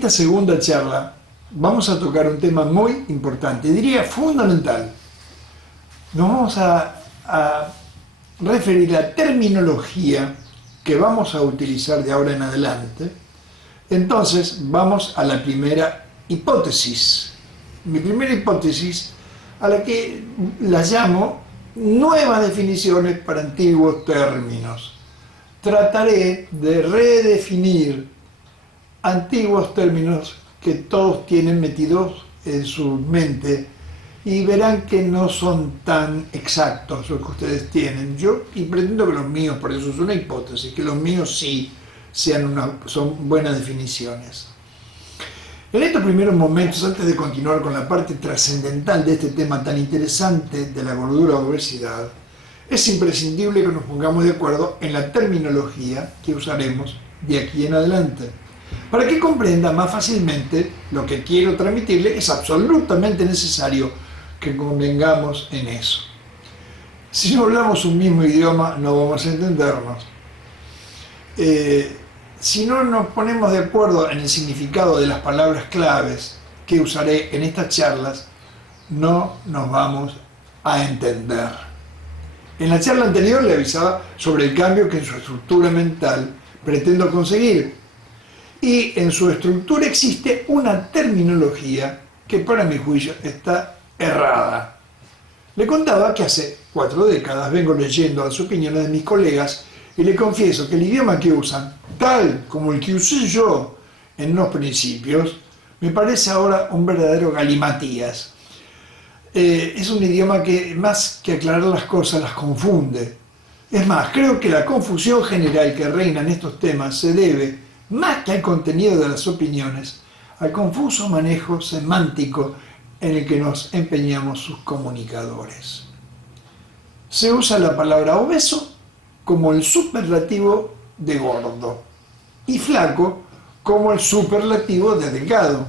esta segunda charla vamos a tocar un tema muy importante, diría fundamental. Nos vamos a referir a la terminología que vamos a utilizar de ahora en adelante. Entonces vamos a la primera hipótesis. Mi primera hipótesis, a la que la llamo nuevas definiciones para antiguos términos. Trataré de redefinir antiguos términos que todos tienen metidos en su mente y verán que no son tan exactos los que ustedes tienen. Y pretendo que los míos, por eso es una hipótesis, que los míos sí son buenas definiciones. En estos primeros momentos, antes de continuar con la parte trascendental de este tema tan interesante de la gordura o obesidad, es imprescindible que nos pongamos de acuerdo en la terminología que usaremos de aquí en adelante. Para que comprenda más fácilmente lo que quiero transmitirle, es absolutamente necesario que convengamos en eso. Si no hablamos un mismo idioma, no vamos a entendernos. Si no nos ponemos de acuerdo en el significado de las palabras claves que usaré en estas charlas, no nos vamos a entender. En la charla anterior le avisaba sobre el cambio que en su estructura mental pretendo conseguir. Y en su estructura existe una terminología que para mi juicio está errada. Le contaba que hace 4 décadas vengo leyendo las opiniones de mis colegas y le confieso que el idioma que usan, tal como el que usé yo en los principios, me parece ahora un verdadero galimatías. Es un idioma que más que aclarar las cosas las confunde. Es más, creo que la confusión general que reina en estos temas se debe, más que al contenido de las opiniones, al confuso manejo semántico en el que nos empeñamos sus comunicadores. Se usa la palabra obeso como el superlativo de gordo y flaco como el superlativo de delgado.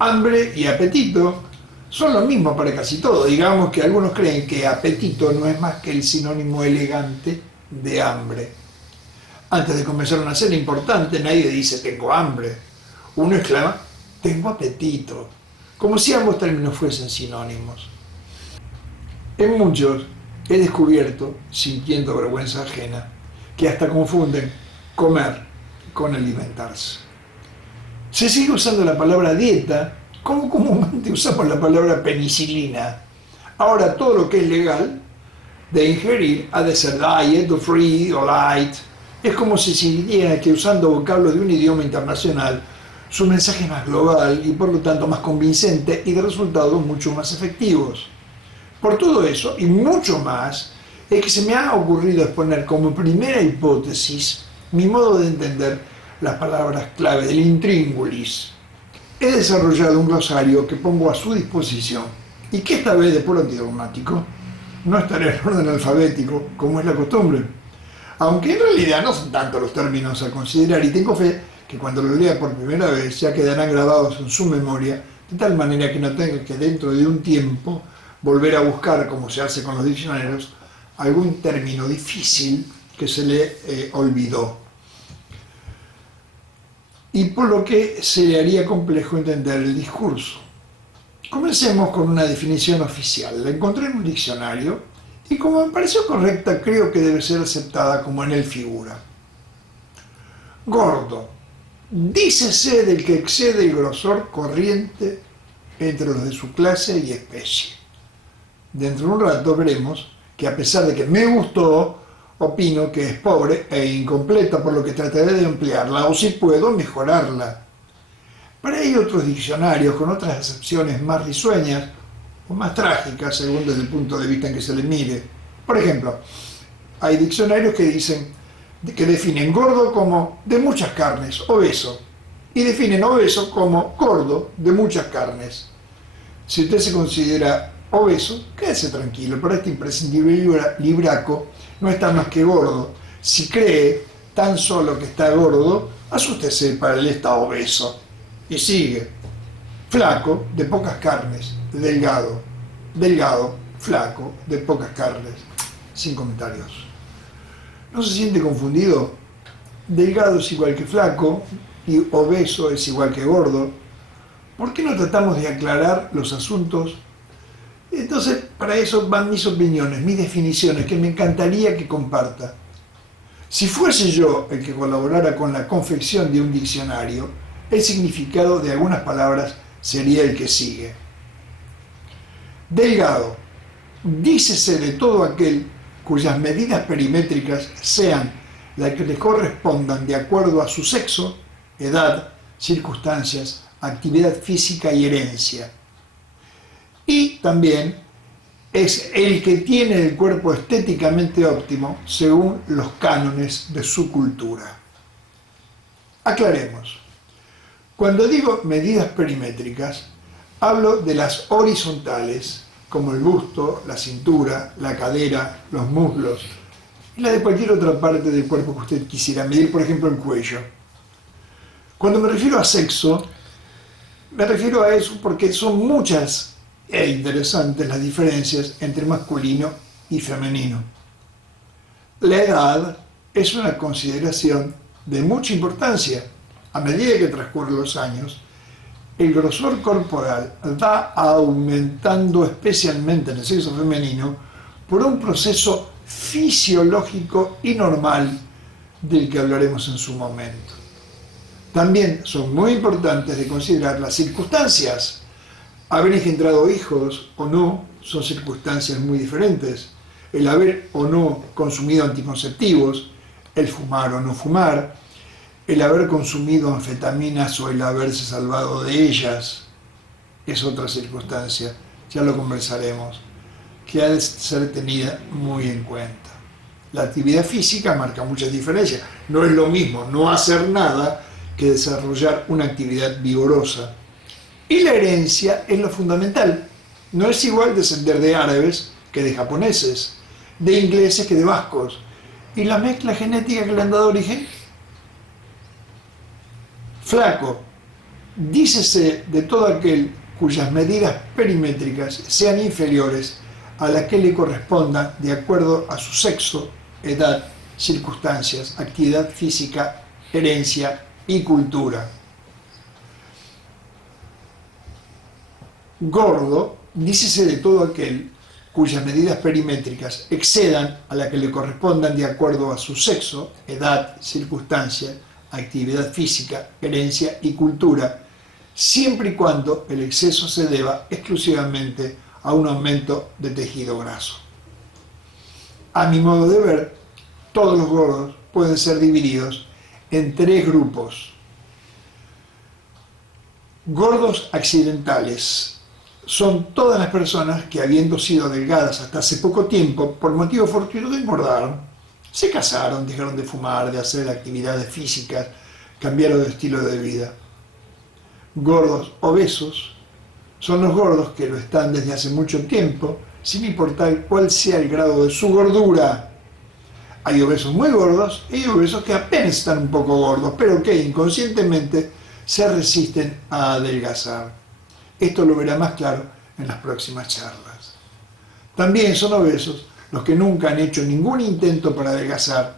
Hambre y apetito son lo mismo para casi todo. Digamos que algunos creen que apetito no es más que el sinónimo elegante de hambre. Antes de comenzar una cena importante, nadie dice tengo hambre. Uno exclama tengo apetito, como si ambos términos fuesen sinónimos. En muchos he descubierto, sintiendo vergüenza ajena, que hasta confunden comer con alimentarse. Se sigue usando la palabra dieta como comúnmente usamos la palabra penicilina. Ahora todo lo que es legal de ingerir ha de ser diet o free o light. Es como si sintiera que usando vocablos de un idioma internacional su mensaje es más global y por lo tanto más convincente y de resultados mucho más efectivos. Por todo eso y mucho más es que se me ha ocurrido exponer como primera hipótesis mi modo de entender las palabras clave del intríngulis. He desarrollado un glosario que pongo a su disposición y que esta vez de puro antidogmático no estará en orden alfabético como es la costumbre, aunque en realidad no son tantos los términos a considerar y tengo fe que cuando lo lea por primera vez ya quedarán grabados en su memoria de tal manera que no tenga que dentro de un tiempo volver a buscar, como se hace con los diccionarios, algún término difícil que se le olvidó. Y por lo que se le haría complejo entender el discurso. Comencemos con una definición oficial. La encontré en un diccionario y como me pareció correcta, creo que debe ser aceptada como en él figura. Gordo. Dícese del que excede el grosor corriente entre los de su clase y especie. Dentro de un rato veremos que a pesar de que me gustó, opino que es pobre e incompleta, por lo que trataré de emplearla, o si puedo, mejorarla. Pero hay otros diccionarios con otras acepciones más risueñas o más trágicas, según desde el punto de vista en que se le mire. Por ejemplo, hay diccionarios que definen gordo como de muchas carnes, obeso, y definen obeso como gordo de muchas carnes. Si usted se considera obeso, quédese tranquilo, pero este imprescindible libraco no está más que gordo. Si cree tan solo que está gordo, asústese, para él está obeso. Y sigue. Flaco, de pocas carnes, delgado. Delgado, flaco, de pocas carnes. Sin comentarios. ¿No se siente confundido? Delgado es igual que flaco, y obeso es igual que gordo? ¿Por qué no tratamos de aclarar los asuntos? Entonces, para eso van mis opiniones, mis definiciones, que me encantaría que comparta. Si fuese yo el que colaborara con la confección de un diccionario, el significado de algunas palabras sería el que sigue. Delgado, dícese de todo aquel cuyas medidas perimétricas sean las que le correspondan de acuerdo a su sexo, edad, circunstancias, actividad física y herencia. Y también es el que tiene el cuerpo estéticamente óptimo según los cánones de su cultura. Aclaremos. Cuando digo medidas perimétricas, hablo de las horizontales, como el busto, la cintura, la cadera, los muslos, y la de cualquier otra parte del cuerpo que usted quisiera medir, por ejemplo el cuello. Cuando me refiero a sexo, me refiero a eso porque son muchas e interesantes las diferencias entre masculino y femenino. La edad es una consideración de mucha importancia. A medida que transcurren los años, el grosor corporal va aumentando, especialmente en el sexo femenino, por un proceso fisiológico y normal del que hablaremos en su momento. También son muy importantes de considerar las circunstancias. Haber engendrado hijos o no son circunstancias muy diferentes. El haber o no consumido anticonceptivos, el fumar o no fumar, el haber consumido anfetaminas o el haberse salvado de ellas es otra circunstancia, ya lo conversaremos, que ha de ser tenida muy en cuenta. La actividad física marca muchas diferencias. No es lo mismo no hacer nada que desarrollar una actividad vigorosa. Y la herencia es lo fundamental. No es igual descender de árabes que de japoneses, de ingleses que de vascos. ¿Y la mezcla genética que le han dado origen? Flaco, dícese de todo aquel cuyas medidas perimétricas sean inferiores a las que le correspondan de acuerdo a su sexo, edad, circunstancias, actividad física, herencia y cultura. Gordo, dícese de todo aquel cuyas medidas perimétricas excedan a las que le correspondan de acuerdo a su sexo, edad, circunstancia, actividad física, herencia y cultura, siempre y cuando el exceso se deba exclusivamente a un aumento de tejido graso. A mi modo de ver, todos los gordos pueden ser divididos en tres grupos. Gordos accidentales son todas las personas que, habiendo sido delgadas hasta hace poco tiempo, por motivo fortuito engordaron, se casaron, dejaron de fumar, de hacer actividades físicas, cambiaron de estilo de vida. Gordos obesos son los gordos que lo están desde hace mucho tiempo, sin importar cuál sea el grado de su gordura. Hay obesos muy gordos y obesos que apenas están un poco gordos, pero que inconscientemente se resisten a adelgazar. Esto lo verá más claro en las próximas charlas. También son obesos los que nunca han hecho ningún intento para adelgazar,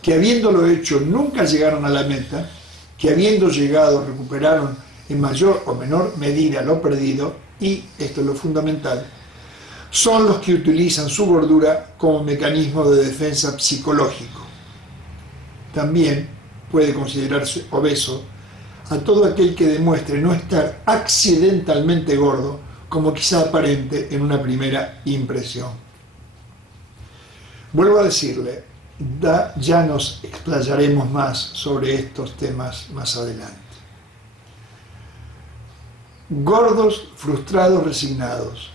que habiéndolo hecho nunca llegaron a la meta, que habiendo llegado recuperaron en mayor o menor medida lo perdido y, esto es lo fundamental, son los que utilizan su gordura como mecanismo de defensa psicológico. También puede considerarse obeso a todo aquel que demuestre no estar accidentalmente gordo, como quizá aparente en una primera impresión. Vuelvo a decirle, ya nos explayaremos más sobre estos temas más adelante. Gordos, frustrados, resignados.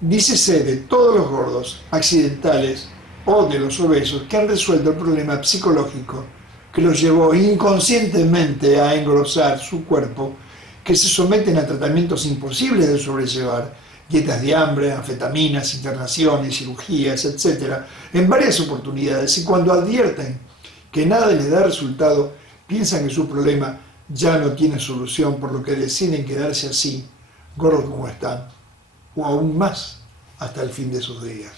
Dícese de todos los gordos accidentales o de los obesos que han resuelto el problema psicológico que los llevó inconscientemente a engrosar su cuerpo, que se someten a tratamientos imposibles de sobrellevar, dietas de hambre, anfetaminas, internaciones, cirugías, etc., en varias oportunidades, y cuando advierten que nada les da resultado, piensan que su problema ya no tiene solución, por lo que deciden quedarse así, gordos como están, o aún más, hasta el fin de sus días.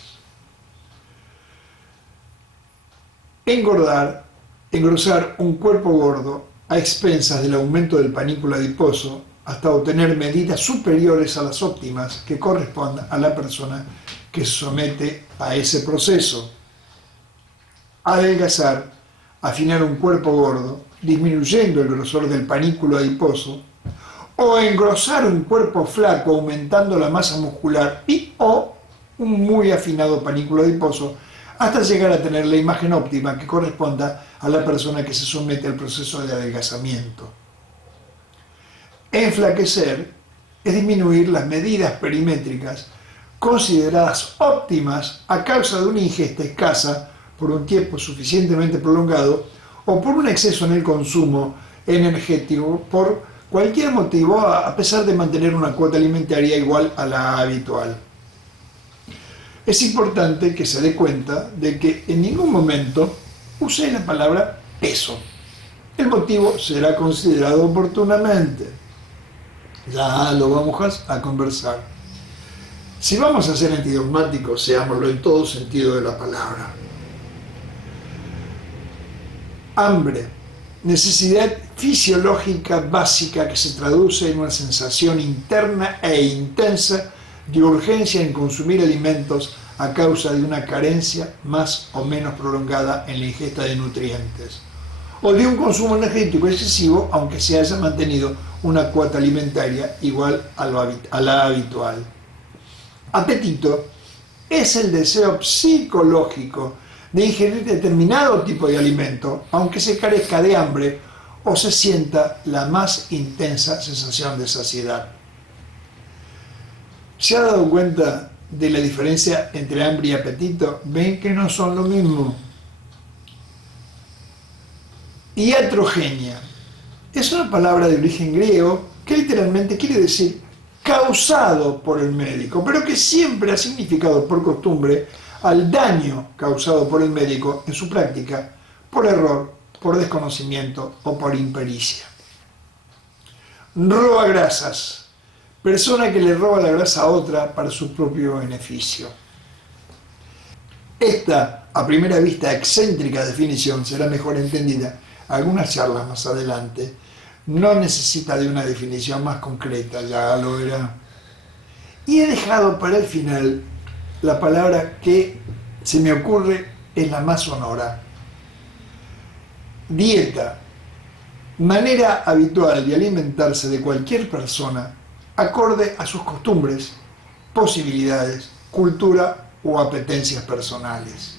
Engrosar un cuerpo gordo a expensas del aumento del panículo adiposo hasta obtener medidas superiores a las óptimas que correspondan a la persona que se somete a ese proceso. Adelgazar, afinar un cuerpo gordo, disminuyendo el grosor del panículo adiposo, o engrosar un cuerpo flaco aumentando la masa muscular y o un muy afinado panículo adiposo hasta llegar a tener la imagen óptima que corresponda a la persona que se somete al proceso de adelgazamiento. Enflaquecer es disminuir las medidas perimétricas consideradas óptimas a causa de una ingesta escasa por un tiempo suficientemente prolongado o por un exceso en el consumo energético por cualquier motivo, a pesar de mantener una cuota alimentaria igual a la habitual. Es importante que se dé cuenta de que en ningún momento use la palabra peso. El motivo será considerado oportunamente. Ya lo vamos a conversar. Si vamos a ser antidogmáticos, seámoslo en todo sentido de la palabra. Hambre, necesidad fisiológica básica que se traduce en una sensación interna e intensa de urgencia en consumir alimentos a causa de una carencia más o menos prolongada en la ingesta de nutrientes, o de un consumo energético excesivo aunque se haya mantenido una cuota alimentaria igual a la habitual. Apetito es el deseo psicológico de ingerir determinado tipo de alimento, aunque se carezca de hambre o se sienta la más intensa sensación de saciedad. ¿Se ha dado cuenta de la diferencia entre hambre y apetito? Ven que no son lo mismo. Iatrogenia es una palabra de origen griego que literalmente quiere decir causado por el médico, pero que siempre ha significado por costumbre al daño causado por el médico en su práctica, por error, por desconocimiento o por impericia. Roba grasas, persona que le roba la grasa a otra para su propio beneficio. Esta, a primera vista, excéntrica definición será mejor entendida algunas charlas más adelante. No necesita de una definición más concreta, ya lo verá. Y he dejado para el final la palabra que se me ocurre es la más sonora. Dieta, manera habitual de alimentarse de cualquier persona acorde a sus costumbres, posibilidades, cultura o apetencias personales.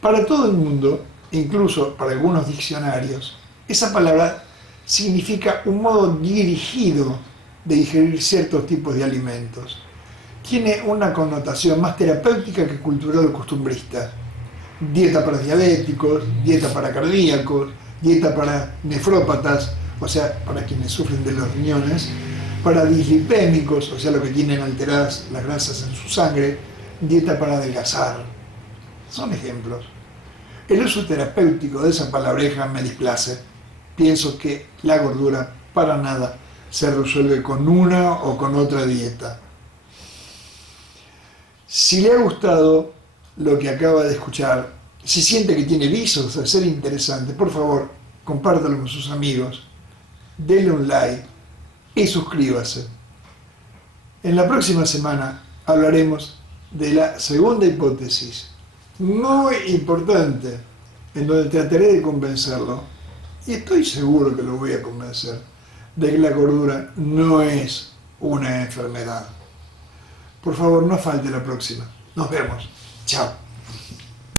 Para todo el mundo, incluso para algunos diccionarios, esa palabra significa un modo dirigido de ingerir ciertos tipos de alimentos. Tiene una connotación más terapéutica que cultural o costumbrista. Dieta para diabéticos, dieta para cardíacos, dieta para nefrópatas, o sea, para quienes sufren de los riñones, para dislipémicos, o sea, los que tienen alteradas las grasas en su sangre, dieta para adelgazar. Son ejemplos. El uso terapéutico de esa palabreja me displace. Pienso que la gordura para nada se resuelve con una o con otra dieta. Si le ha gustado lo que acaba de escuchar, si siente que tiene visos a ser interesante, por favor, compártalo con sus amigos, denle un like y suscríbase. En la próxima semana hablaremos de la segunda hipótesis, muy importante, en donde trataré de convencerlo, y estoy seguro que lo voy a convencer, de que la gordura no es una enfermedad. Por favor, no falte la próxima. Nos vemos. Chao.